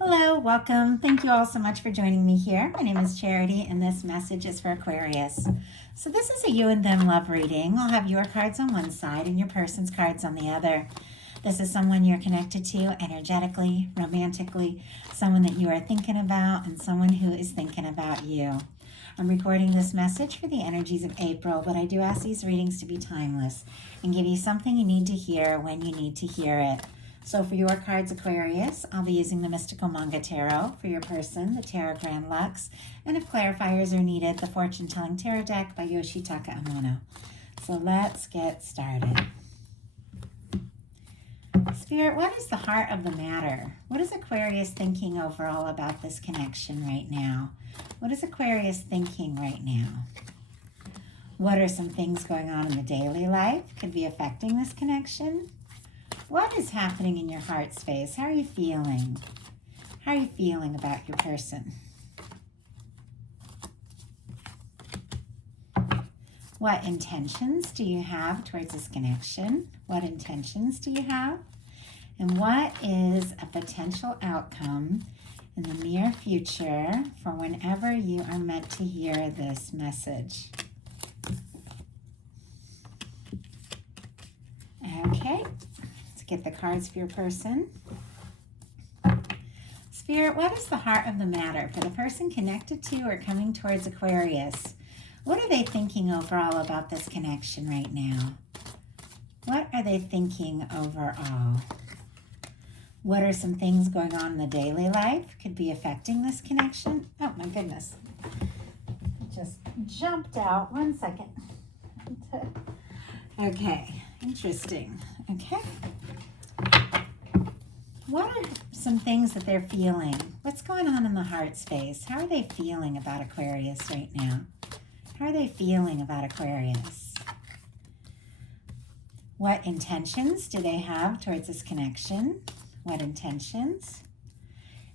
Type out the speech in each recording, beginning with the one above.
Hello, welcome. Thank you all so much for joining me here. My name is Charity, and this message is for Aquarius. So this is a you and them love reading. I'll have your cards on one side and your person's cards on the other. This is someone you're connected to energetically, romantically, someone that you are thinking about, and someone who is thinking about you. I'm recording this message for the energies of April, but I do ask these readings to be timeless and give you something you need to hear when you need to hear it. So for your cards, Aquarius, I'll be using the Mystical Manga Tarot. For your person, the Tarot Grand Lux. And if clarifiers are needed, the Fortune Telling Tarot Deck by Yoshitaka Amano. So let's get started. Spirit, what is the heart of the matter? What is Aquarius thinking overall about this connection right now? What is Aquarius thinking right now? What are some things going on in the daily life could be affecting this connection? What is happening in your heart space? How are you feeling? How are you feeling about your person? What intentions do you have towards this connection? What intentions do you have? And what is a potential outcome in the near future for whenever you are meant to hear this message? Okay. Get the cards for your person. Spirit, what is the heart of the matter for the person connected to or coming towards Aquarius? What are they thinking overall about this connection right now? What are they thinking overall? What are some things going on in the daily life could be affecting this connection? Oh my goodness. It just jumped out. 1 second. Okay, interesting. Okay. What are some things that they're feeling? What's going on in the heart space? How are they feeling about Aquarius right now? How are they feeling about Aquarius? What intentions do they have towards this connection? What intentions?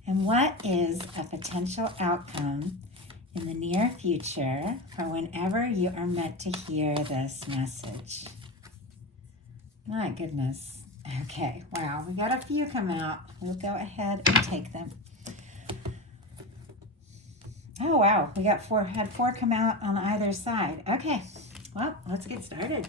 And what is a potential outcome in the near future for whenever you are meant to hear this message? My goodness. Okay, wow, we got a few come out. We'll go ahead and take them. Oh, wow, we got had four come out on either side. Okay, well, let's get started.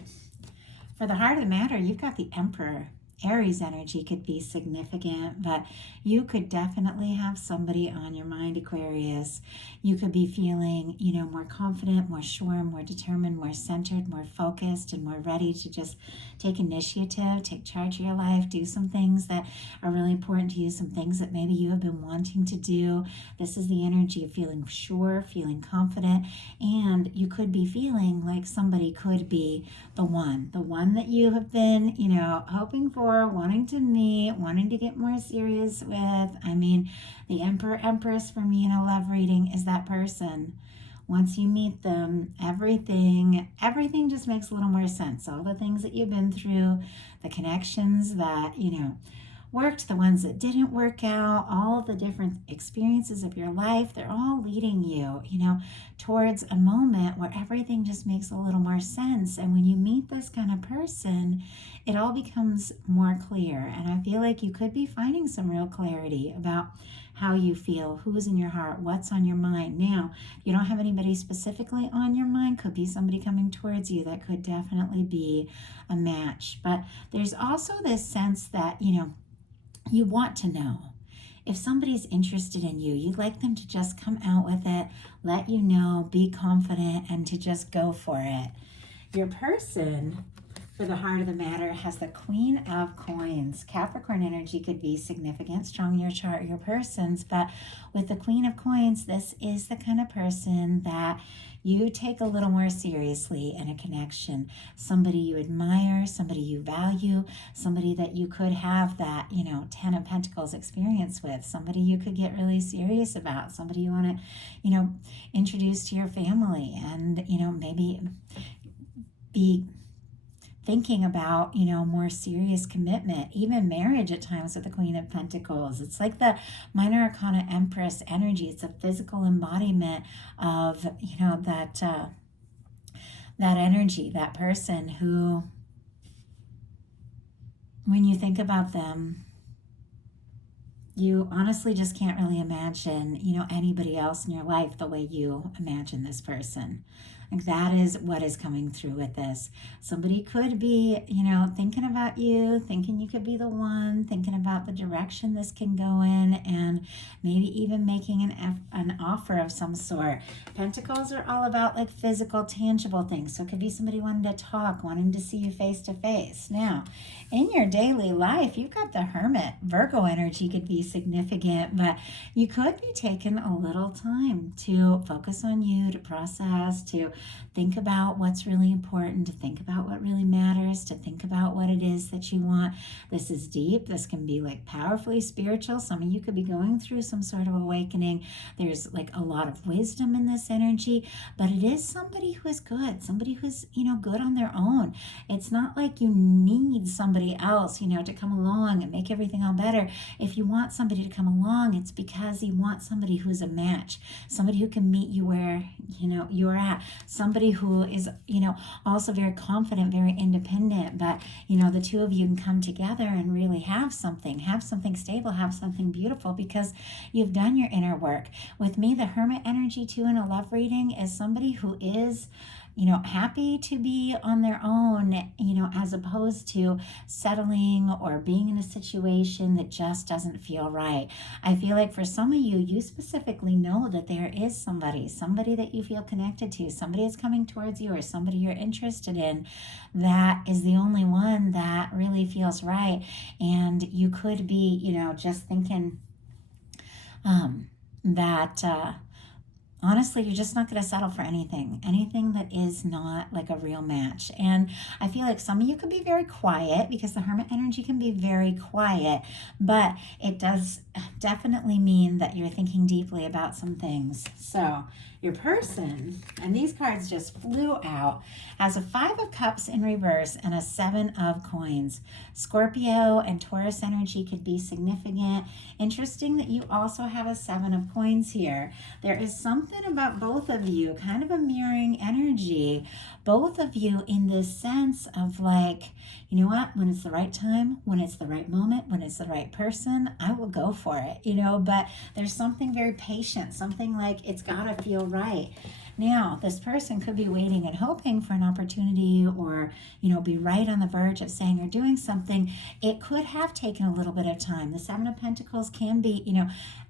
For the heart of the matter, you've got the Emperor. Aries energy could be significant, but you could definitely have somebody on your mind, Aquarius. You could be feeling, more confident, more sure, more determined, more centered, more focused, and more ready to just take initiative, take charge of your life, do some things that are really important to you, some things that maybe you have been wanting to do. This is the energy of feeling sure, feeling confident, and you could be feeling like somebody could be the one that you have been, hoping for, wanting to meet, wanting to get more serious with. I mean, the Emperor, Empress for me in a love reading is that person. Once you meet them, everything just makes a little more sense. All the things that you've been through, the connections that, worked, the ones that didn't work out, all the different experiences of your life, they're all leading you, towards a moment where everything just makes a little more sense. And when you meet this kind of person, it all becomes more clear. And I feel like you could be finding some real clarity about how you feel, who's in your heart, what's on your mind. Now, if you don't have anybody specifically on your mind, could be somebody coming towards you that could definitely be a match. But there's also this sense that, you want to know. If somebody's interested in you, you'd like them to just come out with it, let you know, be confident, and to just go for it. Your person, for the heart of the matter, has the Queen of Coins. Capricorn energy could be significant, strong in your chart, your person's, but with the Queen of Coins, this is the kind of person that you take a little more seriously in a connection. Somebody you admire, somebody you value, somebody that you could have that, 10 of Pentacles experience with, somebody you could get really serious about, somebody you want to, introduce to your family and, maybe be thinking about, more serious commitment, even marriage at times with the Queen of Pentacles. It's like the Minor Arcana Empress energy. It's a physical embodiment of, that energy, that person who, when you think about them, you honestly just can't really imagine, anybody else in your life the way you imagine this person. Like that is what is coming through with this. Somebody could be, thinking about you, thinking you could be the one, thinking about the direction this can go in, and maybe even making an offer of some sort. Pentacles are all about like physical, tangible things. So it could be somebody wanting to talk, wanting to see you face to face. Now, in your daily life, you've got the Hermit. Virgo energy could be significant, but you could be taking a little time to focus on you, to process, to think about what's really important, to think about what really matters, to think about what it is that you want. This is deep. This can be like powerfully spiritual. Some of you could be going through some sort of awakening. There's like a lot of wisdom in this energy, but it is somebody who is good, somebody who's, good on their own. It's not like you need somebody else, to come along and make everything all better. If you want somebody to come along, it's because you want somebody who's a match, somebody who can meet you where, you're at, somebody who is, also very confident, very independent, but, the two of you can come together and really have something stable, have something beautiful because you've done your inner work. With me, the Hermit energy too in a love reading is somebody who is, happy to be on their own, as opposed to settling or being in a situation that just doesn't feel right. I feel like for some of you, you specifically know that there is somebody that you feel connected to, somebody is coming towards you or somebody you're interested in that is the only one that really feels right. And you could be, just thinking that honestly, you're just not going to settle for anything that is not like a real match. And I feel like some of you could be very quiet because the Hermit energy can be very quiet, but it does definitely mean that you're thinking deeply about some things. So your person, and these cards just flew out, has a 5 of Cups in reverse and a 7 of Coins. Scorpio and Taurus energy could be significant. Interesting that you also have a 7 of Coins here. There is something about both of you, kind of a mirroring energy. Both of you in this sense of like, you know what, when it's the right time, when it's the right moment, when it's the right person, I will go for it, but there's something very patient, something like it's gotta feel right. Now, this person could be waiting and hoping for an opportunity or, be right on the verge of saying or doing something. It could have taken a little bit of time. The 7 of Pentacles can be,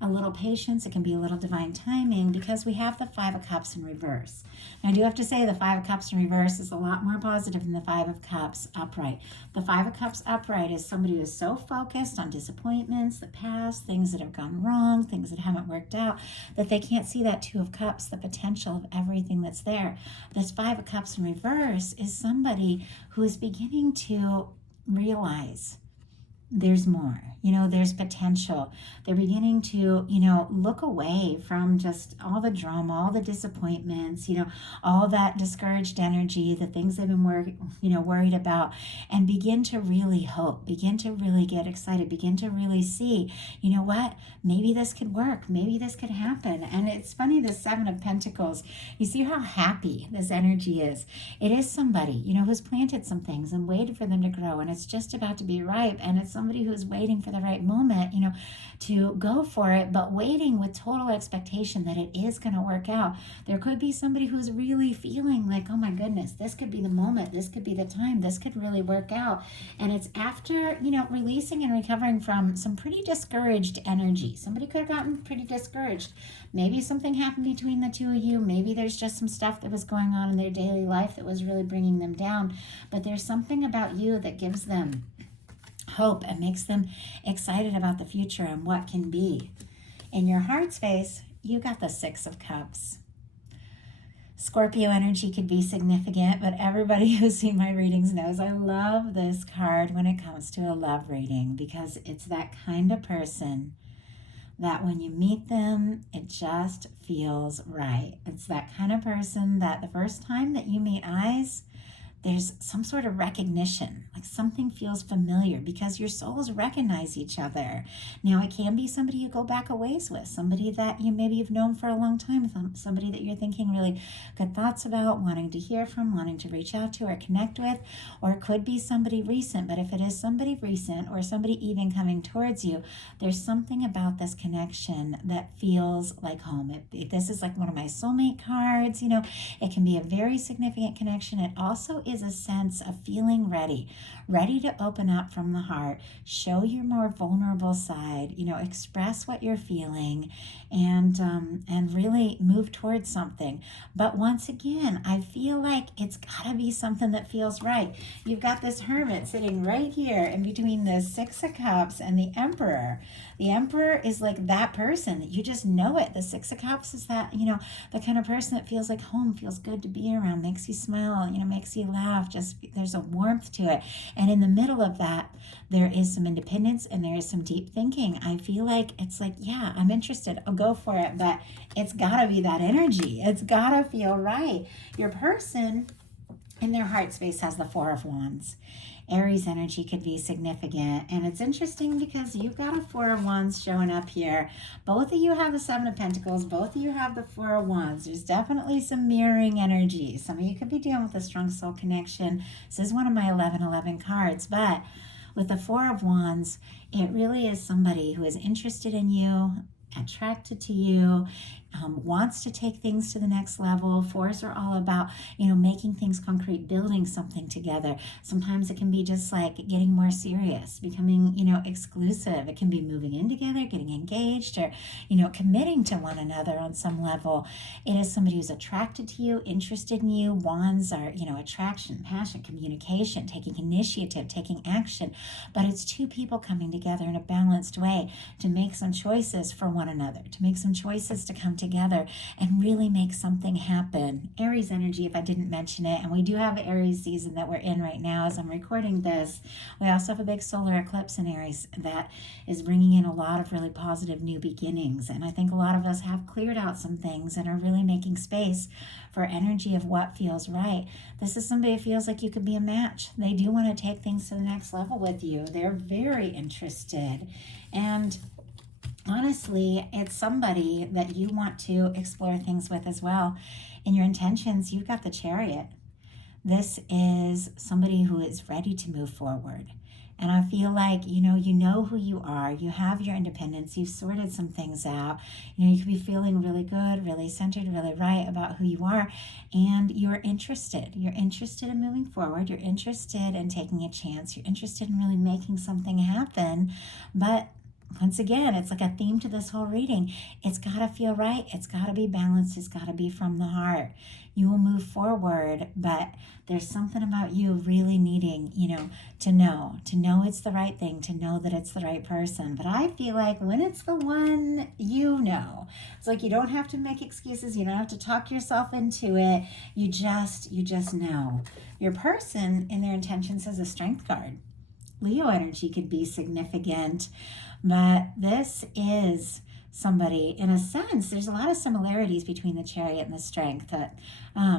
a little patience. It can be a little divine timing because we have the 5 of Cups in reverse. And I do have to say the 5 of Cups in reverse is a lot more positive than the 5 of Cups upright. The 5 of Cups upright is somebody who is so focused on disappointments, the past, things that have gone wrong, things that haven't worked out, that they can't see that 2 of Cups, the potential of everything that's there. This 5 of Cups in reverse is somebody who is beginning to realize there's more, there's potential. They're beginning to, look away from just all the drama, all the disappointments, all that discouraged energy, the things they've been worried about, and begin to really hope, begin to really get excited, begin to really see, what, maybe this could work, maybe this could happen. And it's funny, the 7 of Pentacles, you see how happy this energy is. It is somebody, who's planted some things and waited for them to grow, and it's just about to be ripe, and it's somebody who's waiting for the right moment, to go for it, but waiting with total expectation that it is going to work out. There could be somebody who's really feeling like, oh my goodness, this could be the moment, this could be the time, this could really work out. And it's after, releasing and recovering from some pretty discouraged energy. Somebody could have gotten pretty discouraged. Maybe something happened between the two of you. Maybe there's just some stuff that was going on in their daily life that was really bringing them down. But there's something about you that gives them hope and makes them excited about the future and what can be. In your heart space, you got the 6 of Cups. Scorpio energy could be significant, but everybody who's seen my readings knows I love this card when it comes to a love reading because it's that kind of person that when you meet them, it just feels right. It's that kind of person that the first time that you meet eyes, there's some sort of recognition, like something feels familiar because your souls recognize each other. Now, it can be somebody you go back a ways with, somebody that maybe you've known for a long time, somebody that you're thinking really good thoughts about, wanting to hear from, wanting to reach out to or connect with, or it could be somebody recent. But if it is somebody recent or somebody even coming towards you, there's something about this connection that feels like home. If this is like one of my soulmate cards, it can be a very significant connection. It also is a sense of feeling ready to open up from the heart, show your more vulnerable side, express what you're feeling, and really move towards something. But once again, I feel like it's got to be something that feels right. You've got this Hermit sitting right here in between the Six of Cups and the Emperor. The Emperor is like that person that you just know it. The Six of Cups is that, the kind of person that feels like home, feels good to be around, makes you smile, makes you laugh. Just there's a warmth to it. And in the middle of that, there is some independence and there is some deep thinking. I feel like it's like, yeah, I'm interested. I'll go for it. But it's got to be that energy. It's got to feel right. Your person in their heart space has the Four of Wands. Aries energy could be significant. And it's interesting because you've got a Four of Wands showing up here. Both of you have the Seven of Pentacles. Both of you have the Four of Wands. There's definitely some mirroring energy. Some of you could be dealing with a strong soul connection. This is one of my 1111 cards. But with the Four of Wands, it really is somebody who is interested in you, attracted to you, wants to take things to the next level. Fours are all about, making things concrete, building something together. Sometimes it can be just like getting more serious, becoming, exclusive. It can be moving in together, getting engaged, or, committing to one another on some level. It is somebody who's attracted to you, interested in you. Wands are, attraction, passion, communication, taking initiative, taking action. But it's two people coming together in a balanced way to make some choices for one another, to make some choices to come together and really make something happen. Aries energy, if I didn't mention it, and we do have Aries season that we're in right now as I'm recording this. We also have a big solar eclipse in Aries that is bringing in a lot of really positive new beginnings. And I think a lot of us have cleared out some things and are really making space for energy of what feels right. This is somebody who feels like you could be a match. They do want to take things to the next level with you. They're very interested. And honestly, it's somebody that you want to explore things with as well. In your intentions, you've got the Chariot. This is somebody who is ready to move forward. And I feel like, you know who you are. You have your independence. You've sorted some things out. You could be feeling really good, really centered, really right about who you are. And you're interested. You're interested in moving forward. You're interested in taking a chance. You're interested in really making something happen. But once again, it's like a theme to this whole reading. It's got to feel right. It's got to be balanced. It's got to be from the heart. You will move forward, but there's something about you really needing, to know it's the right thing, to know that it's the right person. But I feel like when it's the one, it's like you don't have to make excuses. You don't have to talk yourself into it. You just know. Your person in their intentions is a Strength card. Leo energy could be significant, but this is somebody, in a sense, there's a lot of similarities between the Chariot and the Strength. But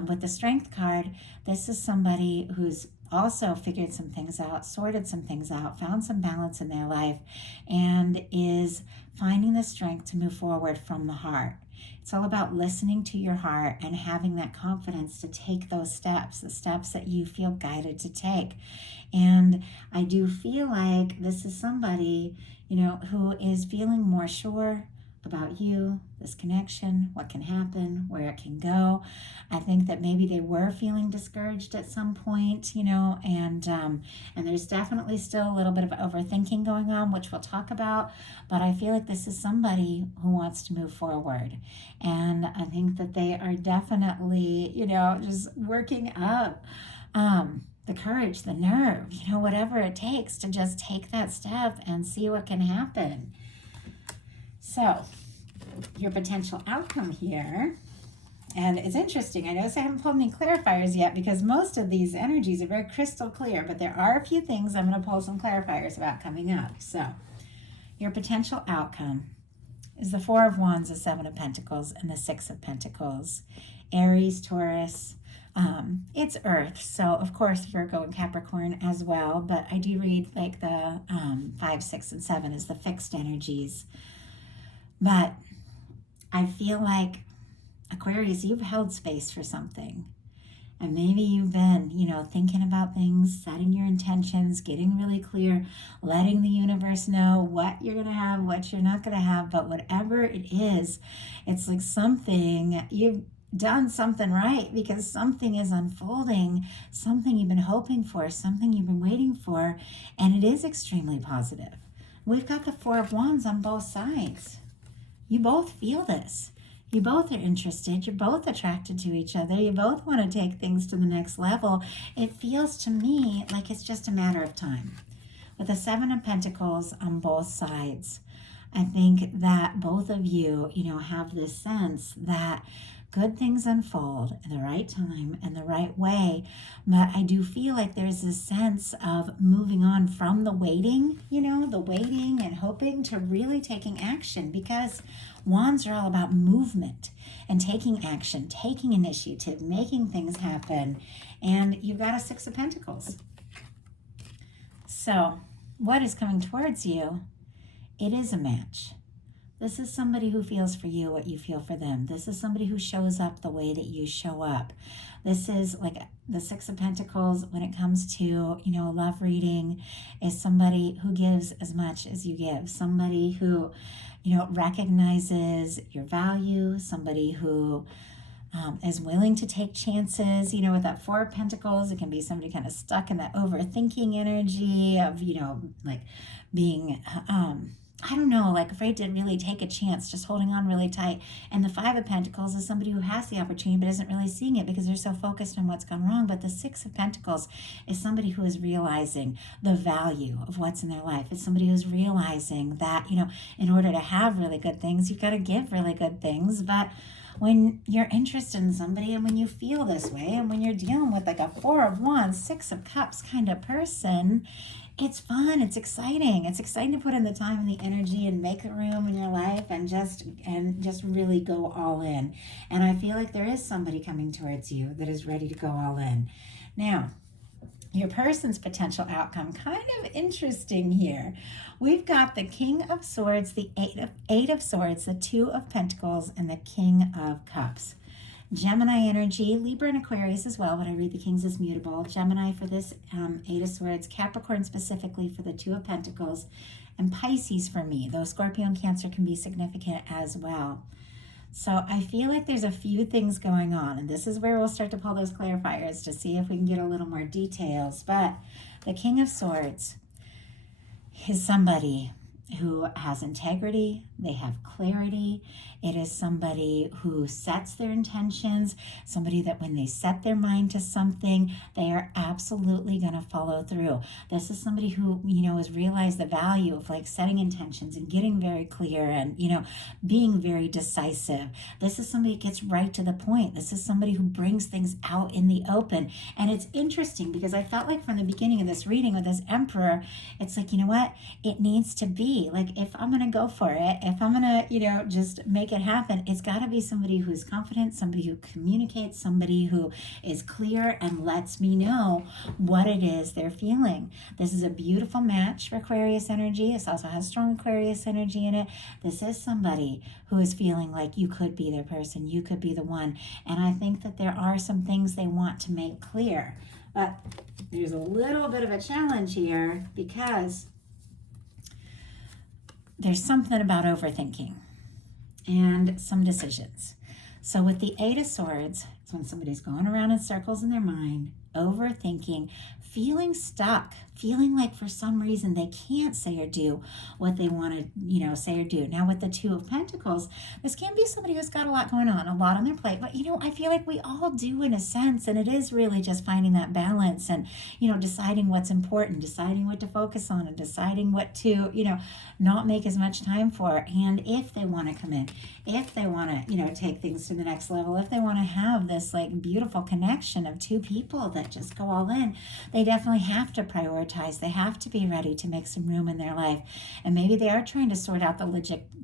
with the Strength card, this is somebody who's also figured some things out, sorted some things out, found some balance in their life, and is finding the strength to move forward from the heart. It's all about listening to your heart and having that confidence to take those steps, the steps that you feel guided to take. And I do feel like this is somebody, who is feeling more sure about you, this connection, what can happen, where it can go. I think that maybe they were feeling discouraged at some point, and there's definitely still a little bit of overthinking going on, which we'll talk about. But I feel like this is somebody who wants to move forward. And I think that they are definitely, just working up the courage, the nerve, whatever it takes to just take that step and see what can happen. So, your potential outcome here, and it's interesting, I notice I haven't pulled any clarifiers yet because most of these energies are very crystal clear, but there are a few things I'm going to pull some clarifiers about coming up. So, your potential outcome is the Four of Wands, the Seven of Pentacles, and the Six of Pentacles. Aries, Taurus, It's Earth, so of course Virgo and Capricorn as well, but I do read like the 5, 6, and 7 as the fixed energies. But I feel like Aquarius, you've held space for something. And maybe you've been, thinking about things, setting your intentions, getting really clear, letting the universe know what you're going to have, what you're not going to have. But whatever it is, it's like something, you've done something right because something is unfolding, something you've been hoping for, something you've been waiting for. And it is extremely positive. We've got the Four of Wands on both sides. You both feel this. You both are interested. You're both attracted to each other. You both want to take things to the next level. It feels to me like it's just a matter of time. With the Seven of Pentacles on both sides, I think that both of you, have this sense that good things unfold in the right time and the right way. But I do feel like there's this sense of moving on from the waiting, the waiting and hoping to really taking action, because wands are all about movement and taking action, taking initiative, making things happen. And you've got a Six of Pentacles. So what is coming towards you? It is a match. This is somebody who feels for you what you feel for them. This is somebody who shows up the way that you show up. This is like the Six of Pentacles when it comes to, love reading, is somebody who gives as much as you give. Somebody who, recognizes your value. Somebody who is willing to take chances. With that Four of Pentacles, it can be somebody kind of stuck in that overthinking energy of, like being... afraid to really take a chance, just holding on really tight. And the Five of Pentacles is somebody who has the opportunity but isn't really seeing it because they're so focused on what's gone wrong. But the Six of Pentacles is somebody who is realizing the value of what's in their life. It's somebody who's realizing that, in order to have really good things, you've got to give really good things. But when you're interested in somebody and when you feel this way and when you're dealing with like a Four of Wands, Six of Cups kind of person, it's fun. It's exciting. It's exciting to put in the time and the energy and make room in your life and just really go all in. And I feel like there is somebody coming towards you that is ready to go all in. Now, your person's potential outcome, kind of interesting here. We've got the King of Swords, the Eight of Swords, the Two of Pentacles, and the King of Cups. Gemini energy, Libra and Aquarius as well, but I read the Kings as mutable. Gemini for this Eight of Swords, Capricorn specifically for the Two of Pentacles, and Pisces for me, though Scorpio and Cancer can be significant as well. So I feel like there's a few things going on, and this is where we'll start to pull those clarifiers to see if we can get a little more details. But the King of Swords is somebody who has integrity, they have clarity. It is somebody who sets their intentions, somebody that when they set their mind to something, they are absolutely going to follow through. This is somebody who, has realized the value of like setting intentions and getting very clear and, being very decisive. This is somebody that gets right to the point. This is somebody who brings things out in the open. And it's interesting because I felt like from the beginning of this reading with this Emperor, it's like, it needs to be like, if I'm going to go for it, if I'm going to, just make it happen, it's got to be somebody who's confident, somebody who communicates, somebody who is clear and lets me know what it is they're feeling. This is a beautiful match for Aquarius energy. This also has strong Aquarius energy in it. This is somebody who is feeling like you could be their person, you could be the one. And I think that there are some things they want to make clear. But there's a little bit of a challenge here because there's something about overthinking and some decisions. So with the Eight of Swords, it's when somebody's going around in circles in their mind, overthinking, feeling stuck, feeling like for some reason they can't say or do what they want to, say or do. Now with the Two of Pentacles, this can be somebody who's got a lot going on, a lot on their plate, but I feel like we all do in a sense, and it is really just finding that balance and, deciding what's important, deciding what to focus on and deciding what to, not make as much time for. And if they want to come in, if they want to, take things to the next level, if they want to have this like beautiful connection of two people that it, just go all in. They definitely have to prioritize. They have to be ready to make some room in their life. And maybe they are trying to sort out the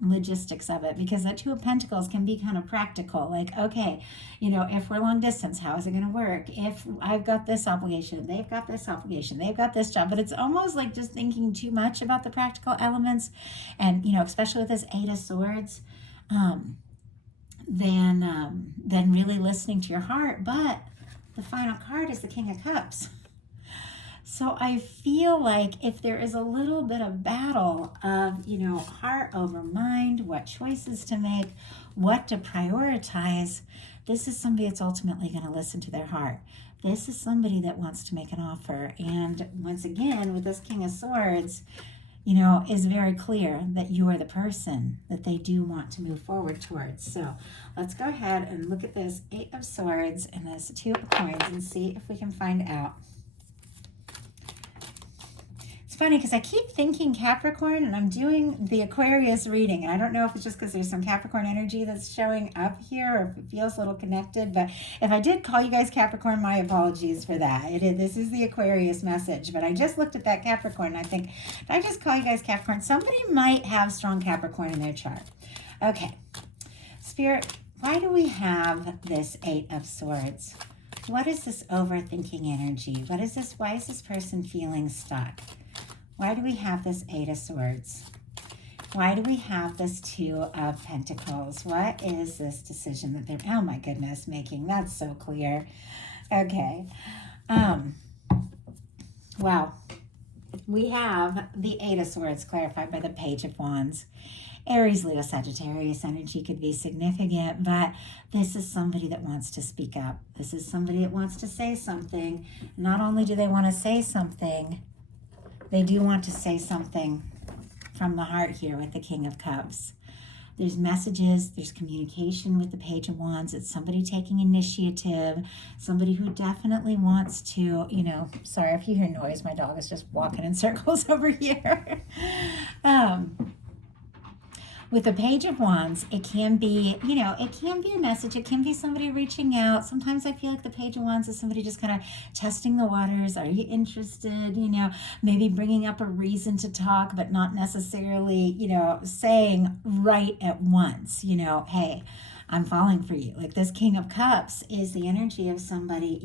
logistics of it, because that Two of Pentacles can be kind of practical. Like, okay, if we're long distance, how is it going to work? If I've got this obligation, they've got this obligation, they've got this job. But it's almost like just thinking too much about the practical elements. And, especially with this Eight of Swords, than really listening to your heart. But the final card is the King of Cups. So I feel like if there is a little bit of battle of, heart over mind, what choices to make, what to prioritize, this is somebody that's ultimately going to listen to their heart. This is somebody that wants to make an offer. And once again, with this King of Swords, is very clear that you are the person that they do want to move forward towards. So let's go ahead and look at this Eight of Swords and this Two of Coins and see if we can find out. It's funny because I keep thinking Capricorn and I'm doing the Aquarius reading. And I don't know if it's just because there's some Capricorn energy that's showing up here or if it feels a little connected. But if I did call you guys Capricorn, my apologies for that. This is the Aquarius message. But I just looked at that Capricorn and I think, did I just call you guys Capricorn? Somebody might have strong Capricorn in their chart. Okay. Spirit, why do we have this Eight of Swords? What is this overthinking energy? What is this? Why is this person feeling stuck? Why do we have this Eight of Swords? Why do we have this Two of Pentacles? What is this decision that they're, oh my goodness, making? That's so clear. Okay. Well, we have the Eight of Swords clarified by the Page of Wands. Aries, Leo, Sagittarius energy could be significant, but this is somebody that wants to speak up. This is somebody that wants to say something. Not only do they want to say something, they do want to say something from the heart here with the King of Cups. There's messages, there's communication with the Page of Wands. It's somebody taking initiative, somebody who definitely wants to, sorry if you hear noise, my dog is just walking in circles over here. With the Page of Wands, it can be, it can be a message. It can be somebody reaching out. Sometimes I feel like the Page of Wands is somebody just kind of testing the waters. Are you interested? Maybe bringing up a reason to talk, but not necessarily, saying right at once, hey, I'm falling for you. Like this King of Cups is the energy of somebody,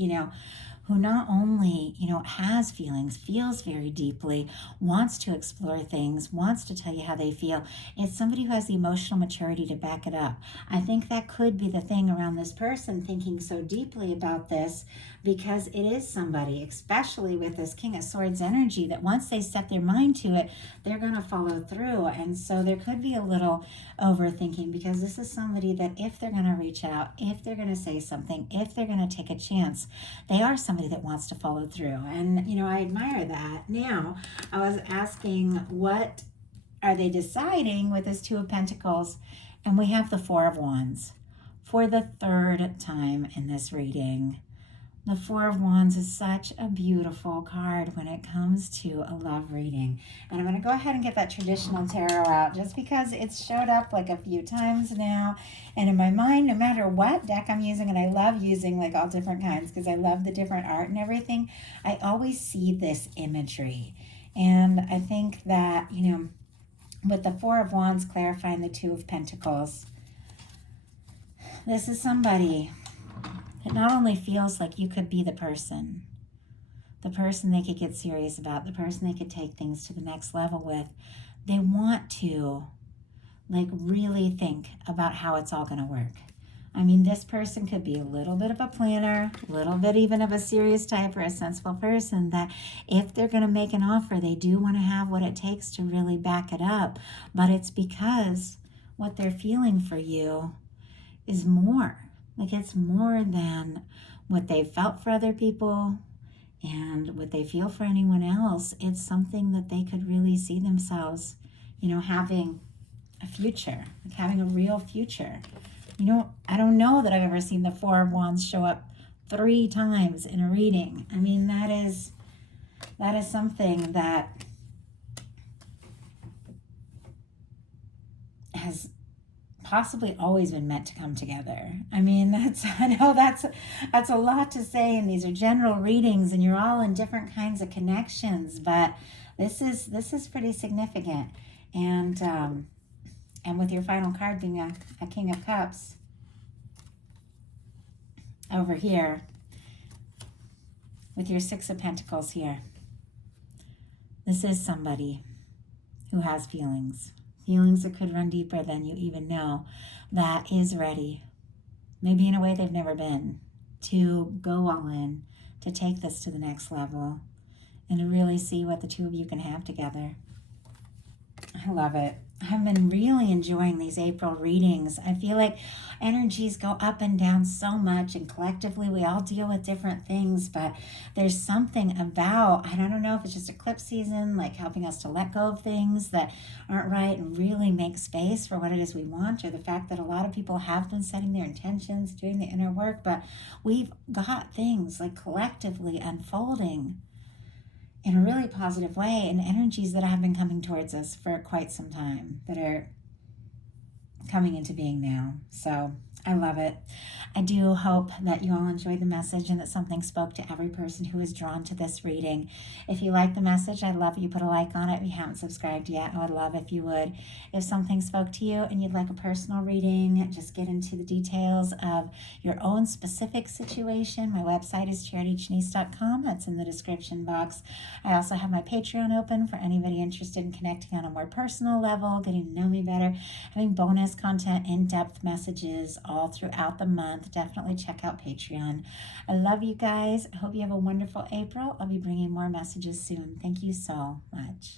who not only, has feelings, feels very deeply, wants to explore things, wants to tell you how they feel. It's somebody who has the emotional maturity to back it up. I think that could be the thing around this person thinking so deeply about this, because it is somebody, especially with this King of Swords energy, that once they set their mind to it, they're going to follow through. And so there could be a little overthinking, because this is somebody that if they're going to reach out, if they're going to say something, if they're going to take a chance, they are somebody that wants to follow through. And, I admire that. Now, I was asking, what are they deciding with this Two of Pentacles? And we have the Four of Wands for the third time in this reading. The Four of Wands is such a beautiful card when it comes to a love reading. And I'm going to go ahead and get that traditional tarot out just because it's showed up like a few times now. And in my mind, no matter what deck I'm using, and I love using like all different kinds because I love the different art and everything, I always see this imagery. And I think that, with the Four of Wands clarifying the Two of Pentacles, this is somebody it not only feels like you could be the person they could get serious about, the person they could take things to the next level with. They want to really think about how it's all going to work. I mean, this person could be a little bit of a planner, a little bit even of a serious type or a sensible person, that if they're going to make an offer, they do want to have what it takes to really back it up. But it's because what they're feeling for you is more. It's more than what they've felt for other people and what they feel for anyone else. It's something that they could really see themselves, having a future, having a real future. I don't know that I've ever seen the Four of Wands show up 3 times in a reading. I mean, that is something that has possibly always been meant to come together. I mean, I know that's a lot to say, and these are general readings, and you're all in different kinds of connections, but this is pretty significant. And with your final card being a King of Cups over here, with your Six of Pentacles here, this is somebody who has feelings that could run deeper than you even know, that is ready, maybe in a way they've never been, to go all in, to take this to the next level, and to really see what the two of you can have together. I love it. I've been really enjoying these April readings. I feel like energies go up and down so much, and collectively we all deal with different things, but there's something about, I don't know if it's just eclipse season, like helping us to let go of things that aren't right and really make space for what it is we want, or the fact that a lot of people have been setting their intentions, doing the inner work, but we've got things like collectively unfolding in a really positive way, and energies that have been coming towards us for quite some time that are coming into being now. So I love it. I do hope that you all enjoyed the message and that something spoke to every person who is drawn to this reading. If you like the message, I'd love if you put a like on it. If you haven't subscribed yet, I would love if you would. If something spoke to you and you'd like a personal reading, just get into the details of your own specific situation. My website is charityjanice.com. That's in the description box. I also have my Patreon open for anybody interested in connecting on a more personal level, getting to know me better, having bonus content, in-depth messages all throughout the month. Definitely check out Patreon. I love you guys. I hope you have a wonderful April. I'll be bringing more messages soon. Thank you so much.